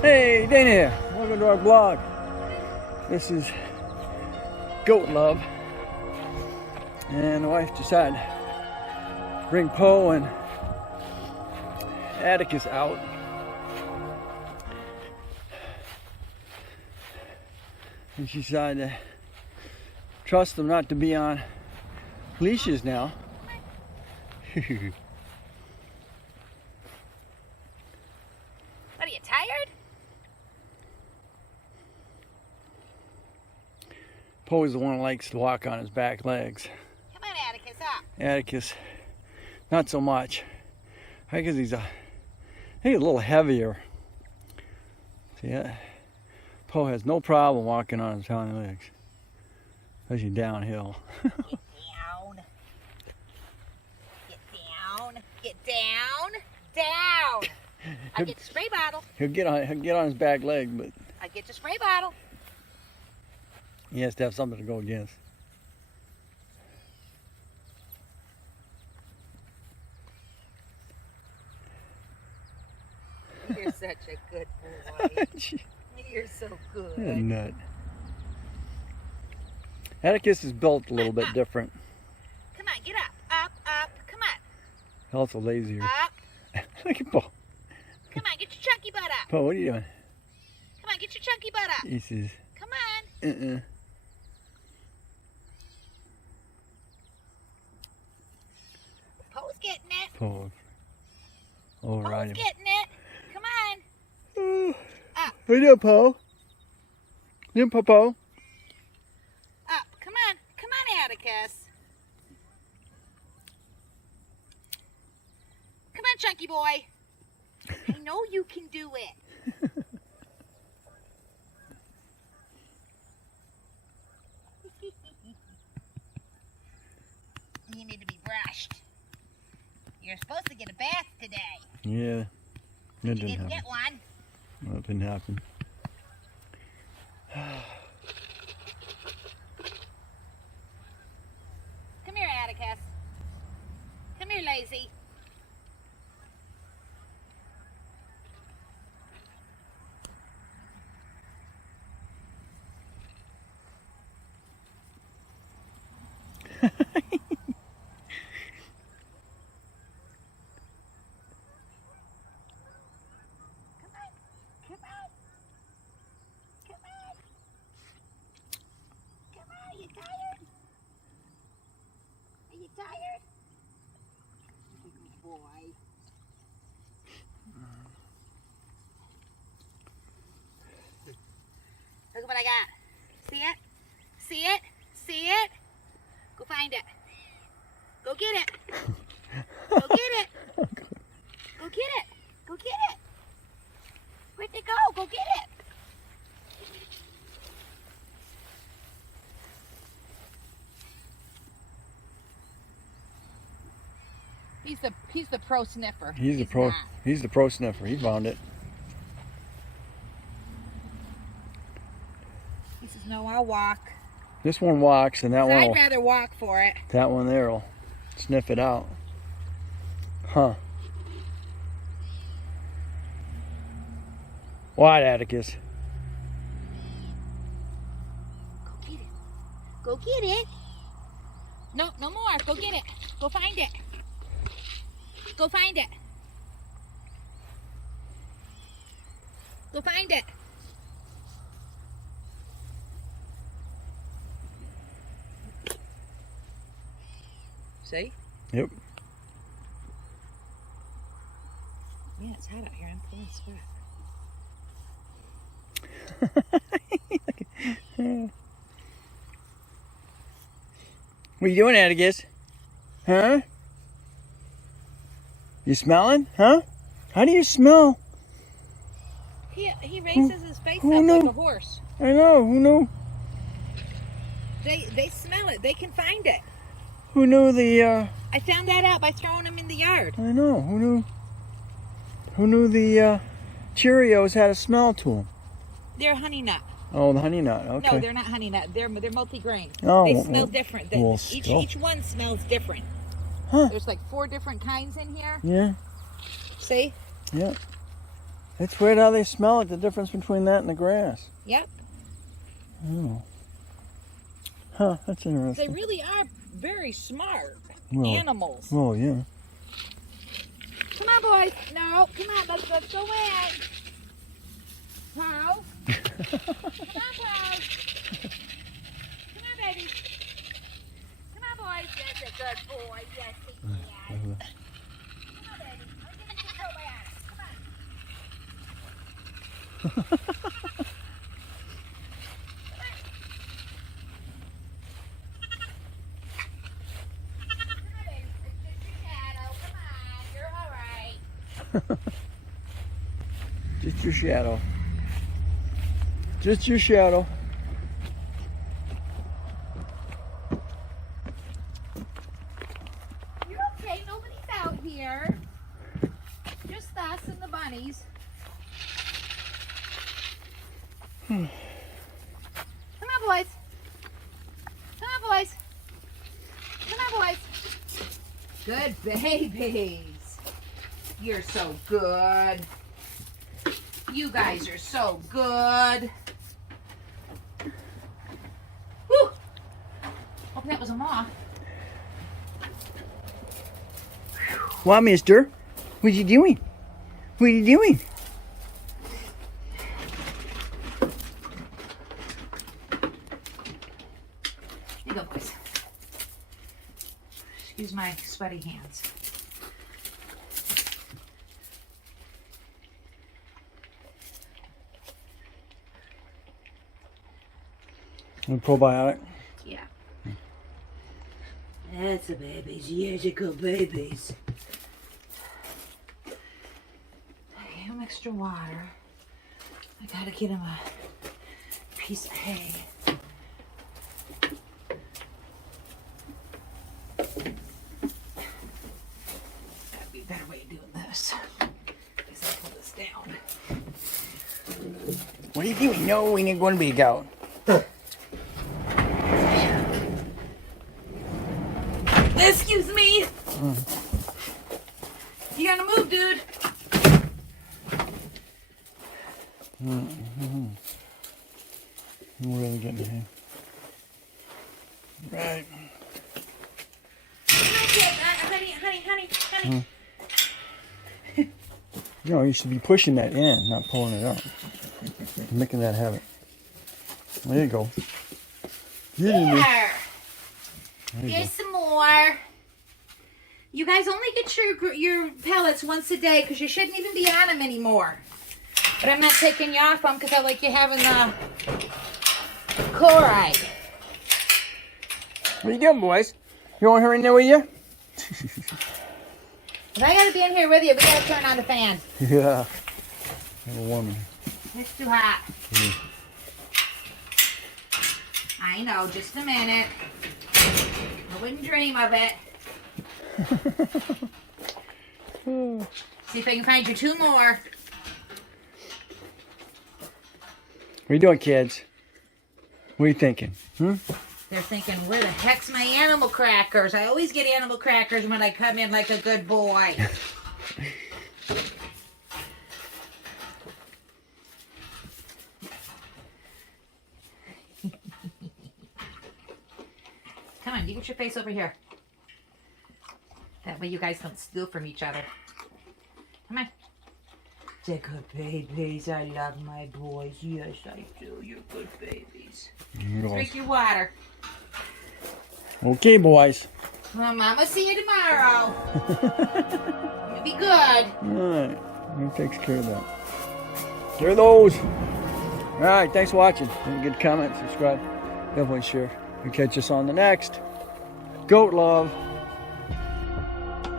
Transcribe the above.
Hey, Dana here. Welcome to our blog. This is Goat Love. And the wife decided to bring Poe and Atticus out. And she decided to trust them not to be on leashes now. What, are you tired? Poe is the one who likes to walk on his back legs. Come on, Atticus, up. Atticus, not so much. I guess he's a little heavier. See, Poe has no problem walking on his hind legs, especially downhill. Get down. Get down. Get down. Down. I get the spray bottle. He'll get on his back leg, but I get the spray bottle. he has to have something to go against. You're such a good boy. You're so good. What a nut. Atticus is built a little bit different. Come on, get up. Up, up. Come on. Also lazier. Up. Look at Poe. Come on, get your chunky butt up. Poe, what are you doing? Come on, get your chunky butt up. He says, Come on. Poe's getting it. Poe. All Poe's right. getting it. Come on. Up. What are you doing, Poe? You doing, Poe? Up. Come on. Come on, Atticus. Come on, chunky boy. I know you can do it. You need to be brushed. You're supposed to get a bath today. Yeah. But That you didn't didn't happen. get one. Well, it didn't happen. Come here, Atticus. Come here, lazy. Tired? Good boy. Look at what I got. See it? See it? See it? Go find it. Go get it. Go get it. Go get it. Go get it. Where'd it go? Go get it. He's the pro sniffer. He's the pro sniffer. He found it. He says, "No, I'll walk." This one walks, and that one. I'd rather walk for it. That one there will sniff it out. Huh? What, Atticus? Go get it. Go get it. No, no more. Go get it. Go find it. Go find it. Go find it. See? Yep. Yeah, it's hot out here. I'm pulling sweat. What are you doing, Atticus? Huh? You smelling? Huh? How do you smell? He raises his face who up knew? like a horse. I know. Who knew? They smell it. They can find it. Who knew the? I found that out by throwing them in the yard. I know. Who knew? Who knew the Cheerios had a smell to them? They're honey nut. Oh, the honey nut. Okay. No, they're not honey nut. They're multi-grain. Oh, they well, smell different. well, Each one smells different. Huh? There's like 4 different kinds in here. Yeah. See? Yeah. It's weird how they smell it, the difference between that and the grass. Yep. Oh. Huh, that's interesting. They really are very smart animals. animals. Oh, yeah. Come on, boys. No, come on, let's go in. Pow. Come on, Pow. Come on, baby. Come on, boys. That's a good boy. Yes, he is. Come on, baby. I'm gonna get your coat by us. Come on. Just your shadow. Just your shadow. You're okay. Nobody's out here. Just us and the bunnies. Come on, boys. Come on, boys. Come on, boys. Good babies. You're so good. You guys are so good. Whew. Hope that was a moth. What, mister? What you doing? What are you doing? Here you go, boys. Excuse my sweaty hands. And probiotic. Yeah. That's the babies. Years ago babies. I gave him extra water. I gotta get him a piece of hay. That'd be a better way of doing this. Guess I'll pull this down. What are you doing? No, we ain't going to be a goat. Excuse me. You gotta move, dude. We're really getting here. Right. Honey. You know, you should be pushing that in, not pulling it out. Making that habit. There you go. Get in there. There. There you Here's go. some more. You guys only get your pellets once a day because you shouldn't even be on them anymore. But I'm not taking you off them because I like you having the chloride. What are you doing, boys? You want her in there with you? If I gotta be in here with you, we gotta turn on the fan. Yeah. A little warm in here. It's too hot. I know, just a minute. I wouldn't dream of it. See if I can find you two more. What are you doing, kids? What are you thinking? They're thinking, where the heck's my animal crackers? I always get animal crackers when I come in like a good boy. Come on, you get your face over here. That way you guys don't steal from each other. Come on. They're good babies. I love my boys. Yes, I do. You're good babies. Drink your water. Okay, boys. Well, Mama, see you tomorrow. You'll be good. Alright. He takes care of that. Care of those. Alright, thanks for watching. Have a good comment, subscribe, definitely share. And catch us on the next Goat Love.